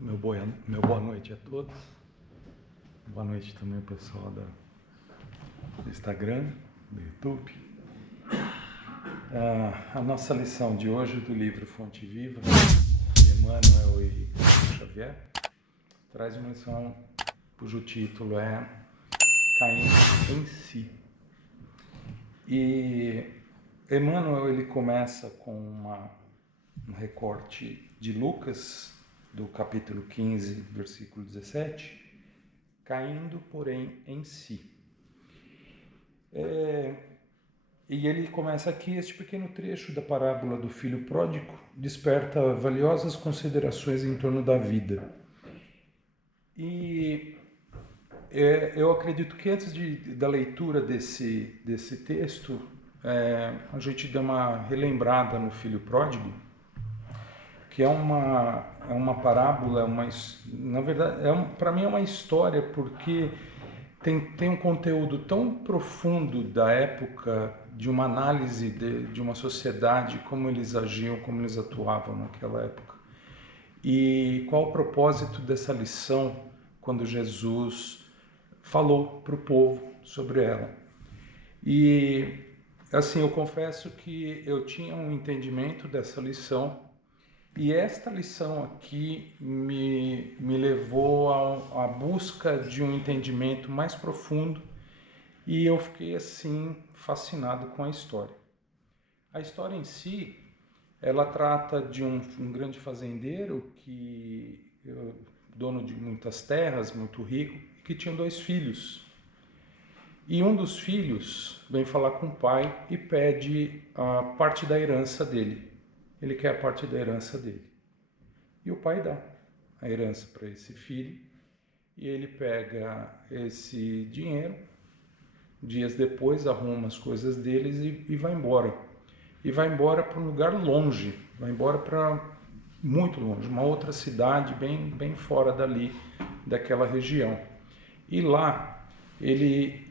Meu boa noite a todos. Boa noite também ao pessoal do Instagram, do YouTube. A nossa lição de hoje do livro Fonte Viva, de Emmanuel e Xavier, traz uma lição cujo título é Caindo em Si. E Emmanuel ele começa com um recorte de Lucas, do capítulo 15, versículo 17, caindo, porém, em si. E ele começa aqui, este pequeno trecho da parábola do filho pródigo desperta valiosas considerações em torno da vida. E eu acredito que antes da leitura desse texto, a gente dá uma relembrada no filho pródigo, que é uma parábola, na verdade, para mim é uma história, porque tem um conteúdo tão profundo da época, de uma análise de uma sociedade, como eles agiam, como eles atuavam naquela época. E qual o propósito dessa lição quando Jesus falou para o povo sobre ela. E assim, eu confesso que eu tinha um entendimento dessa lição, e esta lição aqui me levou à busca de um entendimento mais profundo, e eu fiquei assim fascinado com a história. A história em si, ela trata de um grande fazendeiro, dono de muitas terras, muito rico, que tinha 2 filhos. E um dos filhos vem falar com o pai e pede a parte da herança dele. Ele quer a parte da herança dele. E o pai dá a herança para esse filho. E ele pega esse dinheiro, dias depois arruma as coisas deles e vai embora. E vai embora para um lugar longe, vai embora para muito longe, uma outra cidade bem fora dali, daquela região. E lá ele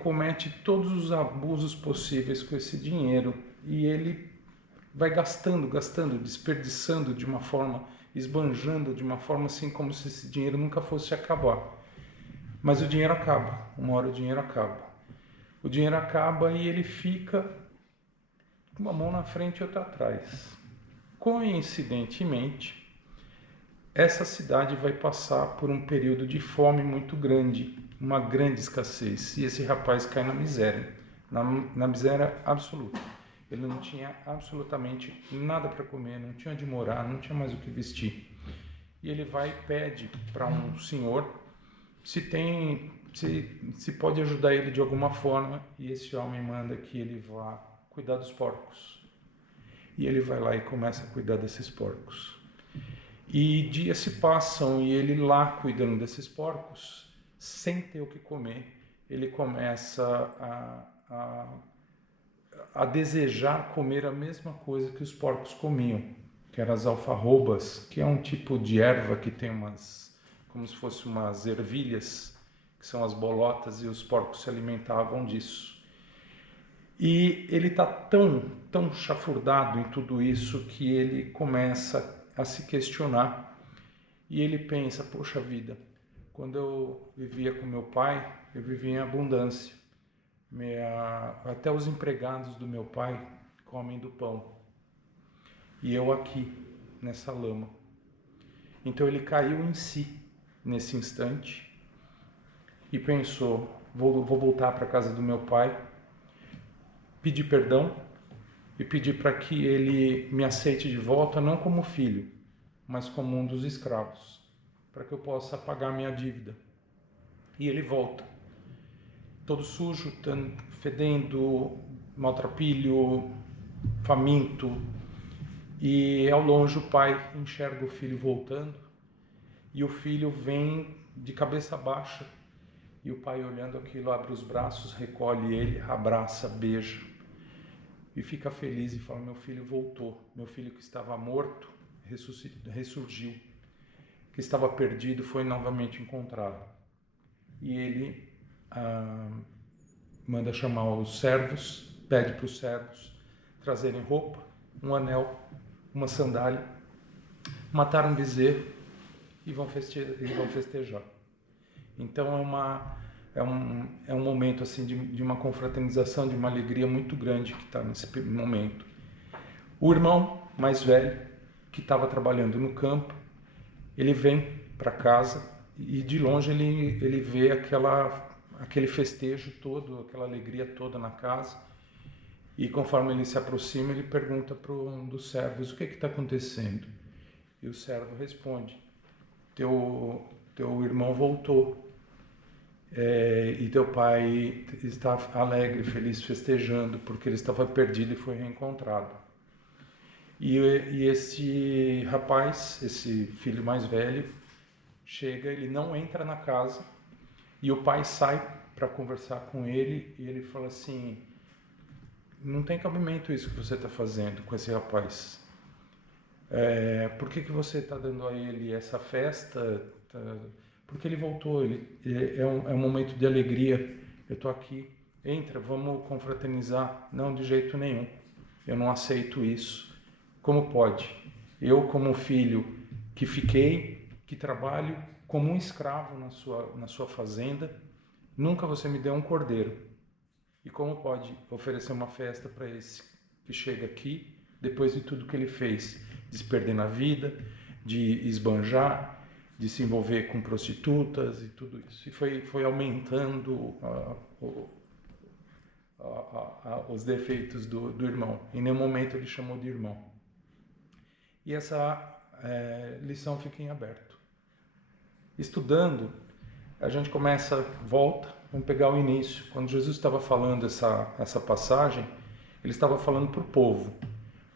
comete todos os abusos possíveis com esse dinheiro, e ele vai gastando, desperdiçando de uma forma, esbanjando de uma forma assim, como se esse dinheiro nunca fosse acabar. Mas o dinheiro acaba, uma hora o dinheiro acaba. O dinheiro acaba e ele fica com uma mão na frente e outra atrás. Coincidentemente, essa cidade vai passar por um período de fome muito grande, uma grande escassez, e esse rapaz cai na miséria, na miséria absoluta. Ele não tinha absolutamente nada para comer, não tinha onde morar, não tinha mais o que vestir. E ele vai e pede para um senhor se pode ajudar ele de alguma forma, e esse homem manda que ele vá cuidar dos porcos. E ele vai lá e começa a cuidar desses porcos. E dias se passam e ele lá cuidando desses porcos, sem ter o que comer, ele começa a desejar comer a mesma coisa que os porcos comiam, que eram as alfarrobas, que é um tipo de erva que tem como se fossem umas ervilhas, que são as bolotas, e os porcos se alimentavam disso. E ele está tão chafurdado em tudo isso que ele começa a se questionar. E ele pensa, poxa vida, quando eu vivia com meu pai, eu vivia em abundância. Até os empregados do meu pai comem do pão. E eu aqui, nessa lama. Então ele caiu em si, nesse instante, e pensou, vou voltar para a casa do meu pai, pedir perdão e pedir para que ele me aceite de volta, não como filho, mas como um dos escravos, para que eu possa pagar minha dívida. E ele volta, todo sujo, fedendo, maltrapilho, faminto, e ao longe o pai enxerga o filho voltando, e o filho vem de cabeça baixa, e o pai, olhando aquilo, abre os braços, recolhe ele, abraça, beija, e fica feliz e fala, meu filho voltou, meu filho que estava morto ressurgiu, que estava perdido foi novamente encontrado. E ele manda chamar os servos, pede para os servos trazerem roupa, um anel, uma sandália, matar um bezerro e vão festejar. Então é um momento assim de uma confraternização, de uma alegria muito grande que está nesse momento. O irmão mais velho, que estava trabalhando no campo, ele vem para casa e de longe ele vê aquele festejo todo, aquela alegria toda na casa. E conforme ele se aproxima, ele pergunta para um dos servos: o que está acontecendo? E o servo responde: teu irmão voltou. E teu pai está alegre, feliz, festejando, porque ele estava perdido e foi reencontrado. E esse rapaz, esse filho mais velho, chega, ele não entra na casa, e o pai sai para conversar com ele, e ele fala assim: não tem cabimento isso que você está fazendo com esse rapaz. Por que você está dando a ele essa festa? Porque ele voltou, é um momento de alegria, eu estou aqui, entra, vamos confraternizar. Não, de jeito nenhum, eu não aceito isso. Como pode? Eu, como filho que trabalho como um escravo na sua fazenda, nunca você me deu um cordeiro. E como pode oferecer uma festa para esse que chega aqui, depois de tudo que ele fez, de se perder na vida, de esbanjar, de se envolver com prostitutas e tudo isso. E foi aumentando os defeitos do irmão. Em nenhum momento ele chamou de irmão. E essa lição fica em aberto. Estudando, a gente volta, vamos pegar o início. Quando Jesus estava falando essa passagem, ele estava falando para o povo.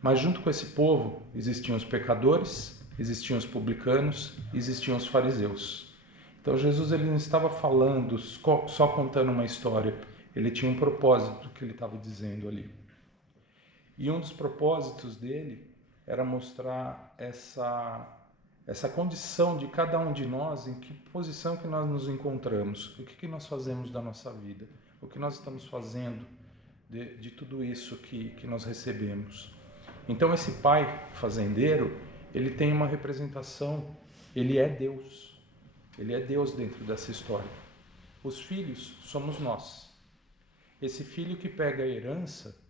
Mas junto com esse povo existiam os pecadores, existiam os publicanos, existiam os fariseus. Então Jesus ele não estava falando, só contando uma história. Ele tinha um propósito que ele estava dizendo ali. E um dos propósitos dele era mostrar essa condição de cada um de nós, em que posição que nós nos encontramos, o que nós fazemos da nossa vida, o que nós estamos fazendo de tudo isso que nós recebemos. Então esse pai fazendeiro, ele tem uma representação, ele é Deus dentro dessa história. Os filhos somos nós. Esse filho que pega a herança,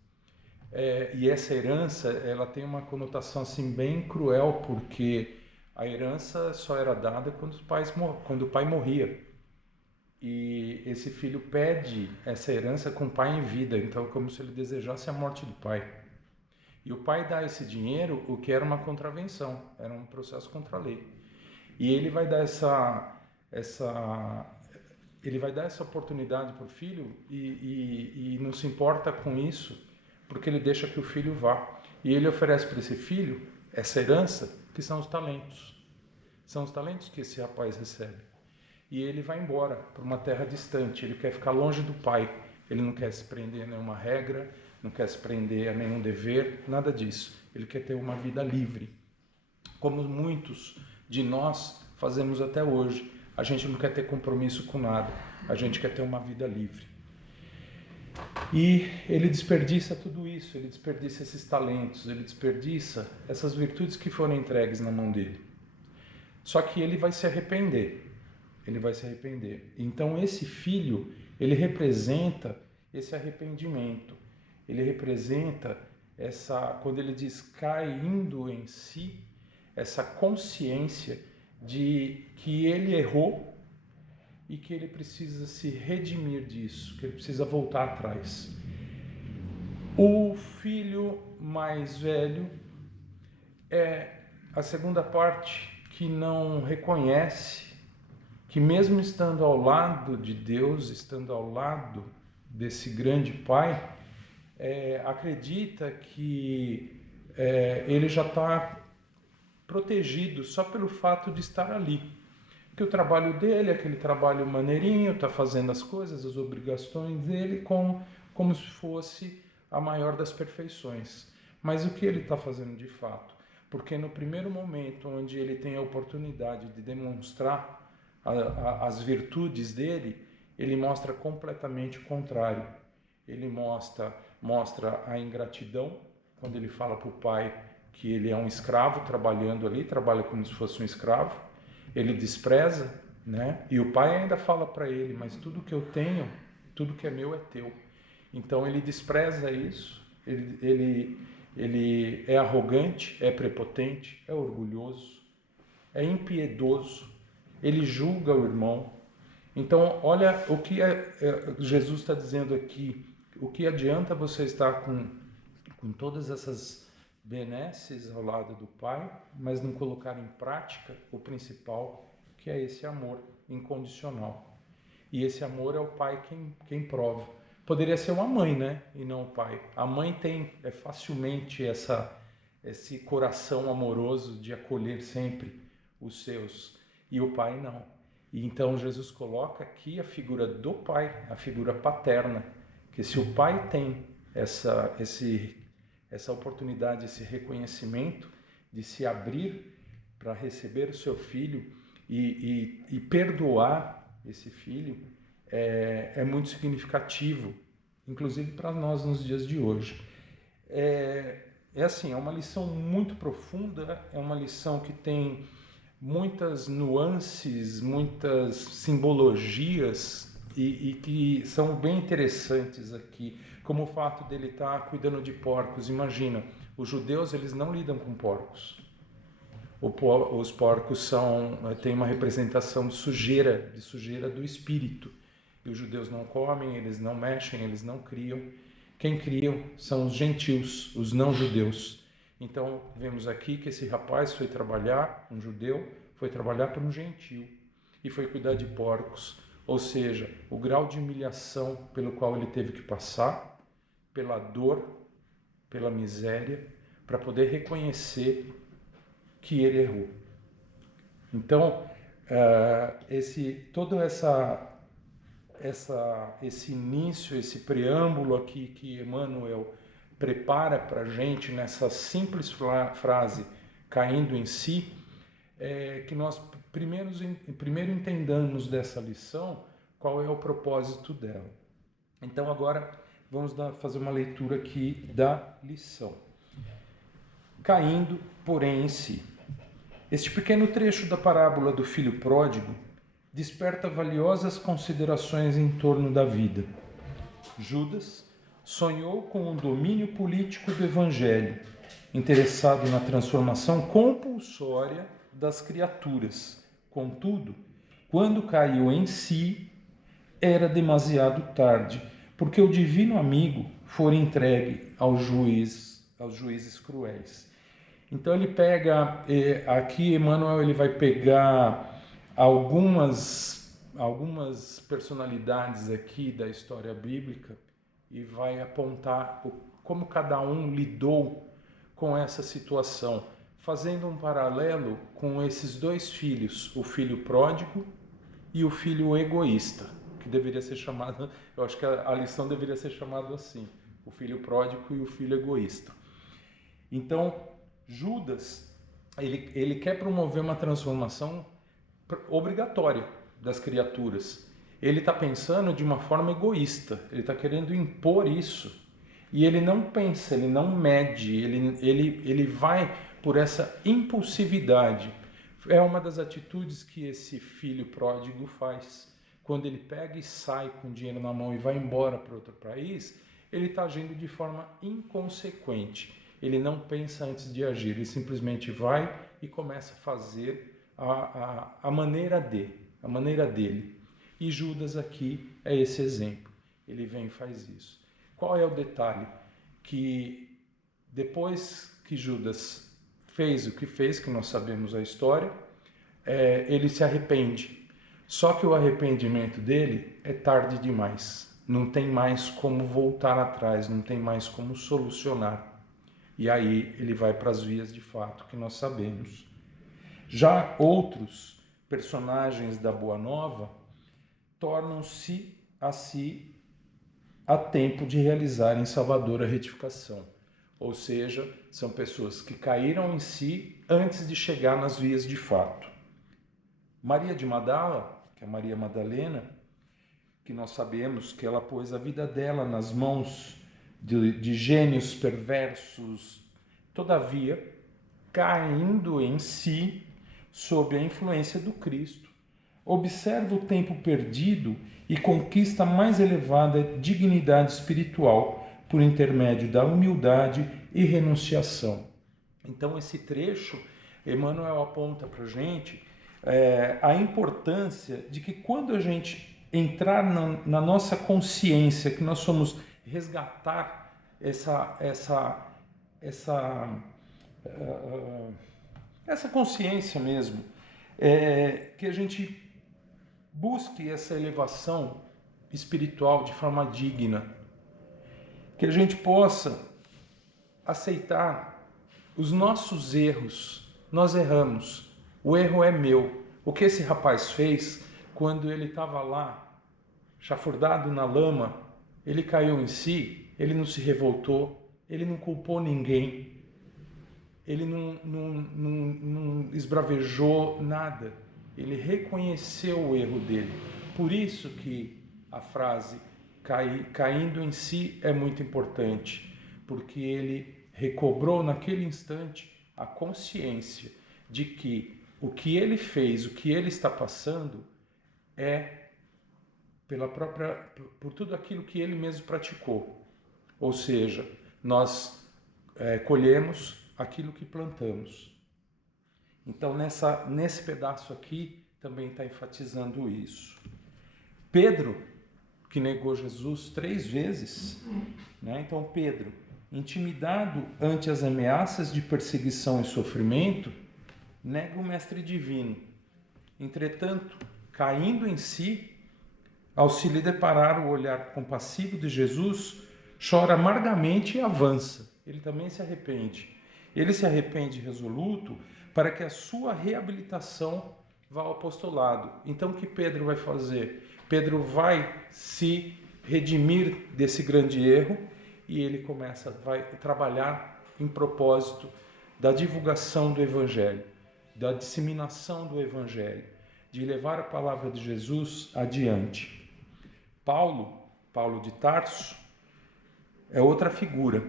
e essa herança ela tem uma conotação assim bem cruel, porque a herança só era dada quando o pai morria. E esse filho pede essa herança com o pai em vida, então é como se ele desejasse a morte do pai. E o pai dá esse dinheiro, o que era uma contravenção, era um processo contra a lei. E ele vai dar essa oportunidade para o filho e não se importa com isso, porque ele deixa que o filho vá. E ele oferece para esse filho essa herança, que são os talentos. São os talentos que esse rapaz recebe. E ele vai embora para uma terra distante, ele quer ficar longe do pai, ele não quer se prender a nenhuma regra, não quer se prender a nenhum dever, nada disso. Ele quer ter uma vida livre. Como muitos de nós fazemos até hoje. A gente não quer ter compromisso com nada. A gente quer ter uma vida livre. E ele desperdiça tudo isso. Ele desperdiça esses talentos. Ele desperdiça essas virtudes que foram entregues na mão dele. Só que ele vai se arrepender. Ele vai se arrepender. Então esse filho, ele representa esse arrependimento. Ele representa quando ele diz caindo em si, essa consciência de que ele errou e que ele precisa se redimir disso, que ele precisa voltar atrás. O filho mais velho é a segunda parte que não reconhece que mesmo estando ao lado de Deus, estando ao lado desse grande Pai, acredita que ele já está protegido só pelo fato de estar ali. Que o trabalho dele é aquele trabalho maneirinho, está fazendo as coisas, as obrigações dele como se fosse a maior das perfeições. Mas o que ele está fazendo de fato? Porque no primeiro momento onde ele tem a oportunidade de demonstrar as virtudes dele, ele mostra completamente o contrário. Ele mostra a ingratidão, quando ele fala para o pai que ele é um escravo trabalhando ali, trabalha como se fosse um escravo. ele despreza, né? E o pai ainda fala para ele, mas tudo que eu tenho, tudo que é meu é teu. Então ele despreza isso, ele é arrogante, é prepotente, é orgulhoso, é impiedoso, ele julga o irmão. Então, olha o que Jesus está dizendo aqui. O que adianta você estar com todas essas benesses ao lado do Pai, mas não colocar em prática o principal, que é esse amor incondicional. E esse amor é o Pai quem prova. Poderia ser uma mãe, né? E não o pai. A mãe tem facilmente esse coração amoroso de acolher sempre os seus. E o pai não. E então Jesus coloca aqui a figura do pai, a figura paterna. Que se o pai tem essa oportunidade, esse reconhecimento de se abrir para receber o seu filho e perdoar esse filho, é muito significativo, inclusive para nós nos dias de hoje. Assim, é uma lição muito profunda, é uma lição que tem muitas nuances, muitas simbologias e que são bem interessantes aqui, como o fato dele estar cuidando de porcos. Imagina, os judeus eles não lidam com porcos. Os porcos têm uma representação de sujeira do espírito. E os judeus não comem, eles não mexem, eles não criam. Quem criam são os gentios, os não-judeus. Então, vemos aqui que esse rapaz foi trabalhar, um judeu, foi trabalhar para um gentio e foi cuidar de porcos. Ou seja, o grau de humilhação pelo qual ele teve que passar, pela dor, pela miséria, para poder reconhecer que ele errou. Então, todo esse início, esse preâmbulo aqui que Emmanuel prepara para a gente nessa simples frase, caindo em si, que nós primeiro entendamos dessa lição qual é o propósito dela. Então agora vamos fazer uma leitura aqui da lição. Caindo, porém, em si. Este pequeno trecho da parábola do filho pródigo desperta valiosas considerações em torno da vida. Judas sonhou com o domínio político do Evangelho, interessado na transformação compulsória das criaturas. Contudo, quando caiu em si, era demasiado tarde, porque o divino amigo fora entregue aos juízes cruéis. Então ele pega, aqui Emmanuel ele vai pegar algumas personalidades aqui da história bíblica e vai apontar como cada um lidou com essa situação, fazendo um paralelo com esses dois filhos, o filho pródigo e o filho egoísta, que deveria ser chamado, eu acho que a lição deveria ser chamada assim, o filho pródigo e o filho egoísta. Então, Judas, ele quer promover uma transformação obrigatória das criaturas. Ele está pensando de uma forma egoísta, ele está querendo impor isso. E ele não pensa, ele não mede, ele vai por essa impulsividade. É uma das atitudes que esse filho pródigo faz. Quando ele pega e sai com dinheiro na mão e vai embora para outro país, ele está agindo de forma inconsequente. Ele não pensa antes de agir, ele simplesmente vai e começa a fazer a maneira dele. E Judas aqui é esse exemplo. Ele vem e faz isso. Qual é o detalhe? Que depois que Judas fez o que fez, que nós sabemos a história, ele se arrepende. Só que o arrependimento dele é tarde demais. Não tem mais como voltar atrás, não tem mais como solucionar. E aí ele vai para as vias de fato que nós sabemos. Já outros personagens da Boa Nova tornam-se a si a tempo de realizar em Salvador a retificação. Ou seja, são pessoas que caíram em si antes de chegar nas vias de fato. Maria de Magdala, que é Maria Madalena, que nós sabemos que ela pôs a vida dela nas mãos de gênios perversos, todavia, caindo em si, sob a influência do Cristo. Observa o tempo perdido e conquista a mais elevada dignidade espiritual por intermédio da humildade e renunciação. Então, esse trecho, Emmanuel aponta para a gente a importância de que quando a gente entrar na nossa consciência, que nós somos resgatar essa consciência mesmo, que a gente busque essa elevação espiritual de forma digna, que a gente possa aceitar os nossos erros. Nós erramos, o erro é meu. O que esse rapaz fez quando ele estava lá, chafurdado na lama, ele caiu em si, ele não se revoltou, ele não culpou ninguém, ele não esbravejou nada, ele reconheceu o erro dele. Por isso que a frase caindo em si é muito importante, porque ele recobrou naquele instante a consciência de que o que ele fez, o que ele está passando é por tudo aquilo que ele mesmo praticou. Ou seja, nós colhemos aquilo que plantamos. Então, nesse pedaço aqui, também está enfatizando isso. Pedro, que negou Jesus 3 vezes, né? Então, Pedro, intimidado ante as ameaças de perseguição e sofrimento, nega o Mestre Divino. Entretanto, caindo em si, ao se lhe deparar o olhar compassivo de Jesus, chora amargamente e avança. Ele também se arrepende. Ele se arrepende resoluto para que a sua reabilitação vá ao apostolado. Então, o que Pedro vai fazer? Pedro vai se redimir desse grande erro e ele vai trabalhar em propósito da divulgação do Evangelho, da disseminação do Evangelho, de levar a palavra de Jesus adiante. Paulo de Tarso, é outra figura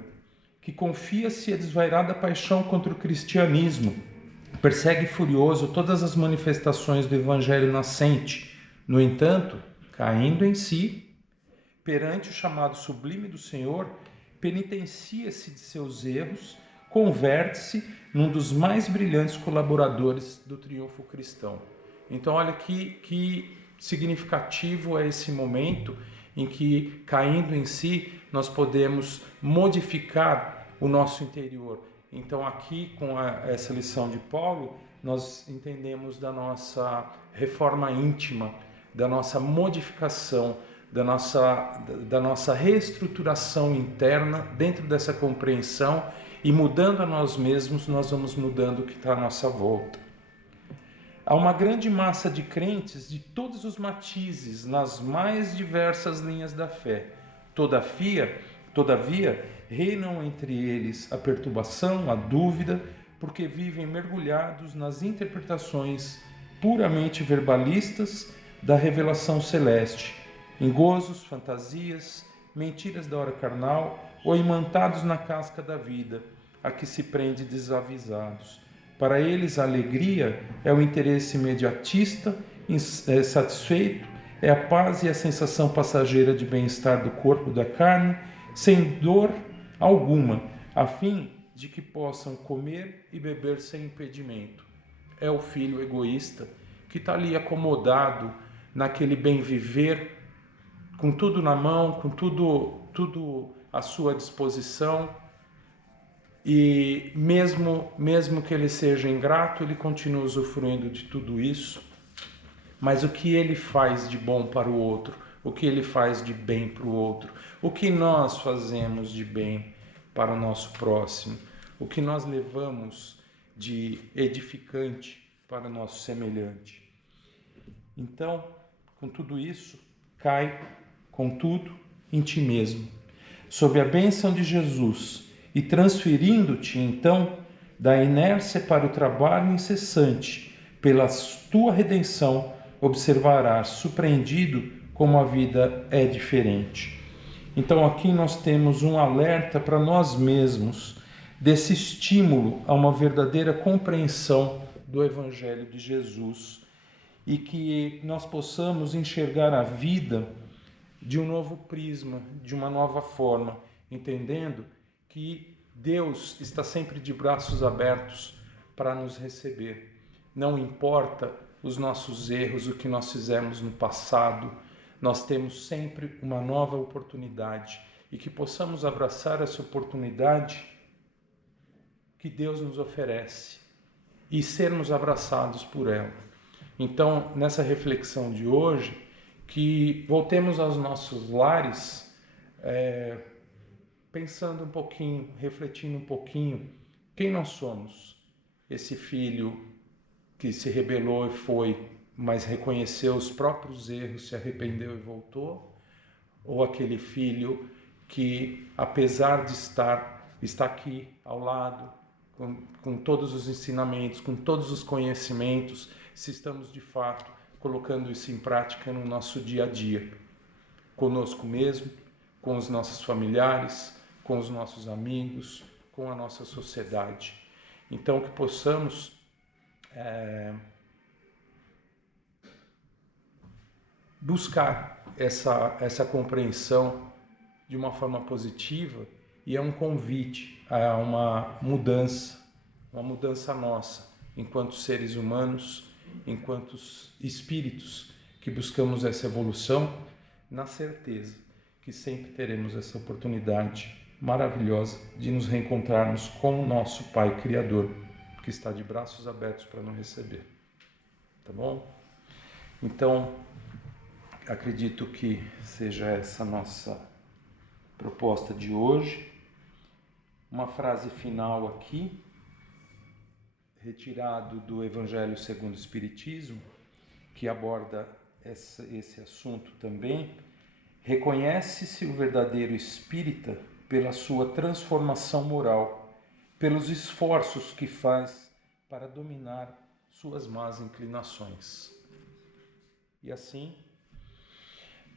que confia-se a desvairada paixão contra o cristianismo, persegue furioso todas as manifestações do Evangelho nascente. No entanto, caindo em si, perante o chamado sublime do Senhor, penitencia-se de seus erros, converte-se num dos mais brilhantes colaboradores do triunfo cristão. Então, olha que significativo é esse momento em que, caindo em si, nós podemos modificar o nosso interior. Então, aqui, com essa lição de Paulo, nós entendemos da nossa reforma íntima, da nossa modificação, da nossa reestruturação interna dentro dessa compreensão, e mudando a nós mesmos, nós vamos mudando o que está à nossa volta. Há uma grande massa de crentes de todos os matizes nas mais diversas linhas da fé. Todavia, reinam entre eles a perturbação, a dúvida, porque vivem mergulhados nas interpretações puramente verbalistas da revelação celeste, em gozos, fantasias, mentiras da hora carnal ou imantados na casca da vida, a que se prende desavisados. Para eles, a alegria é o interesse imediatista, satisfeito, é a paz e a sensação passageira de bem-estar do corpo e da carne, sem dor alguma, a fim de que possam comer e beber sem impedimento. É o filho egoísta que está ali acomodado naquele bem-viver, com tudo na mão, com tudo à sua disposição, e mesmo que ele seja ingrato, ele continua usufruindo de tudo isso. Mas o que ele faz de bom para o outro? O que ele faz de bem para o outro? O que nós fazemos de bem para o nosso próximo? O que nós levamos de edificante para o nosso semelhante? Então, com tudo isso, cai, contudo, em ti mesmo, sob a bênção de Jesus, e transferindo-te, então, da inércia para o trabalho incessante, pela tua redenção, observarás, surpreendido, como a vida é diferente. Então, aqui nós temos um alerta para nós mesmos, desse estímulo a uma verdadeira compreensão do Evangelho de Jesus e que nós possamos enxergar a vida de um novo prisma, de uma nova forma, entendendo que Deus está sempre de braços abertos para nos receber. Não importa os nossos erros, o que nós fizemos no passado, nós temos sempre uma nova oportunidade e que possamos abraçar essa oportunidade que Deus nos oferece e sermos abraçados por ela. Então, nessa reflexão de hoje, que voltemos aos nossos lares, pensando um pouquinho, refletindo um pouquinho, quem nós somos? Esse filho que se rebelou e foi, mas reconheceu os próprios erros, se arrependeu e voltou? Ou aquele filho que, apesar de está aqui ao lado, com todos os ensinamentos, com todos os conhecimentos, se estamos de fato colocando isso em prática no nosso dia a dia, conosco mesmo, com os nossos familiares, com os nossos amigos, com a nossa sociedade. Então, que possamos buscar essa compreensão de uma forma positiva, e é um convite a uma mudança nossa, enquanto seres humanos, enquanto espíritos que buscamos essa evolução, na certeza que sempre teremos essa oportunidade maravilhosa de nos reencontrarmos com o nosso Pai Criador, que está de braços abertos para nos receber. Tá bom? Então, acredito que seja essa nossa proposta de hoje. Uma frase final aqui, retirado do Evangelho segundo o Espiritismo, que aborda esse assunto também. Reconhece-se o verdadeiro espírita pela sua transformação moral, pelos esforços que faz para dominar suas más inclinações. E assim,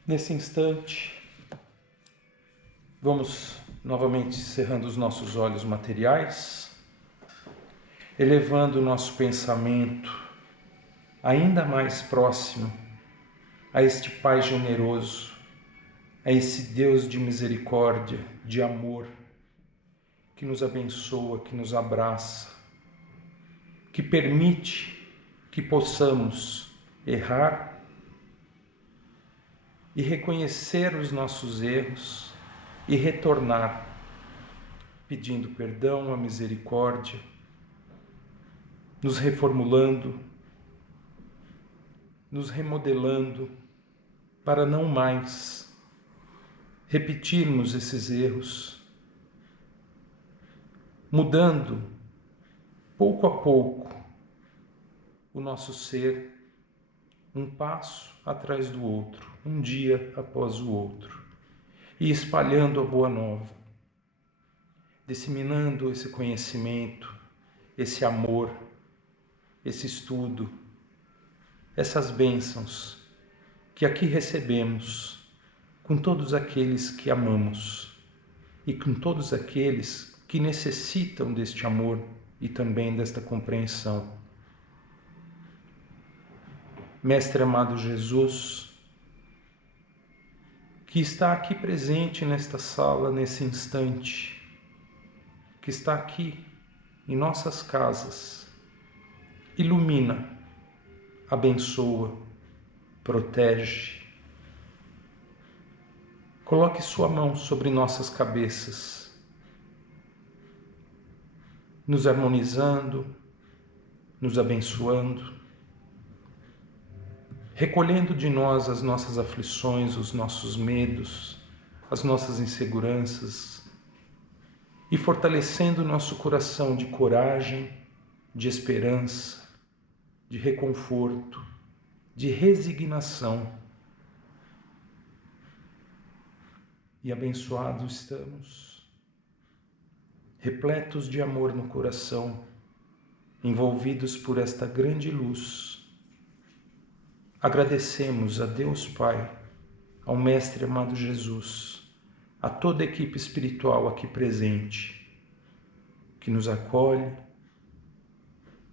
nesse instante, vamos novamente cerrando os nossos olhos materiais, elevando o nosso pensamento ainda mais próximo a este Pai generoso, a esse Deus de misericórdia, de amor, que nos abençoa, que nos abraça, que permite que possamos errar e reconhecer os nossos erros e retornar, pedindo perdão, a misericórdia, nos reformulando, nos remodelando, para não mais repetirmos esses erros, mudando pouco a pouco o nosso ser, um passo atrás do outro, um dia após o outro, e espalhando a boa nova, disseminando esse conhecimento, esse amor, esse estudo, essas bênçãos que aqui recebemos com todos aqueles que amamos e com todos aqueles que necessitam deste amor e também desta compreensão. Mestre amado Jesus, que está aqui presente nesta sala, nesse instante, que está aqui em nossas casas, ilumina, abençoa, protege. Coloque sua mão sobre nossas cabeças, nos harmonizando, nos abençoando, recolhendo de nós as nossas aflições, os nossos medos, as nossas inseguranças e fortalecendo o nosso coração de coragem, de esperança, de reconforto, de resignação. E abençoados estamos, repletos de amor no coração, envolvidos por esta grande luz. Agradecemos a Deus Pai, ao Mestre amado Jesus, a toda a equipe espiritual aqui presente, que nos acolhe,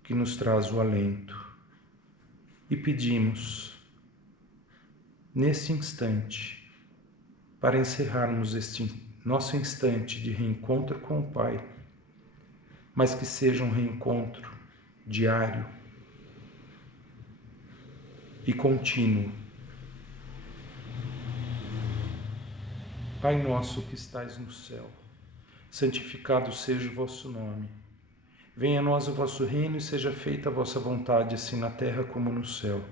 que nos traz o alento. E pedimos, neste instante, para encerrarmos este nosso instante de reencontro com o Pai, mas que seja um reencontro diário e contínuo. Pai nosso que estais no céu, santificado seja o vosso nome. Venha a nós o vosso reino e seja feita a vossa vontade, assim na terra como no céu.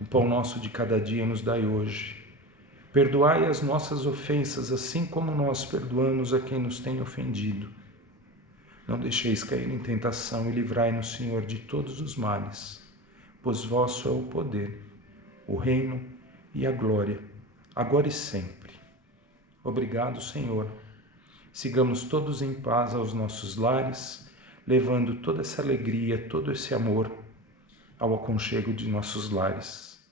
O pão nosso de cada dia nos dai hoje. Perdoai as nossas ofensas, assim como nós perdoamos a quem nos tem ofendido. Não deixeis cair em tentação e livrai-nos, Senhor, de todos os males, pois vosso é o poder, o reino e a glória, agora e sempre. Obrigado, Senhor. Sigamos todos em paz aos nossos lares, levando toda essa alegria, todo esse amor ao aconchego de nossos lares.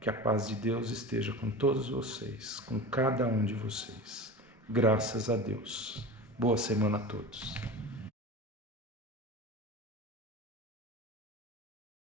Que a paz de Deus esteja com todos vocês, com cada um de vocês. Graças a Deus. Boa semana a todos.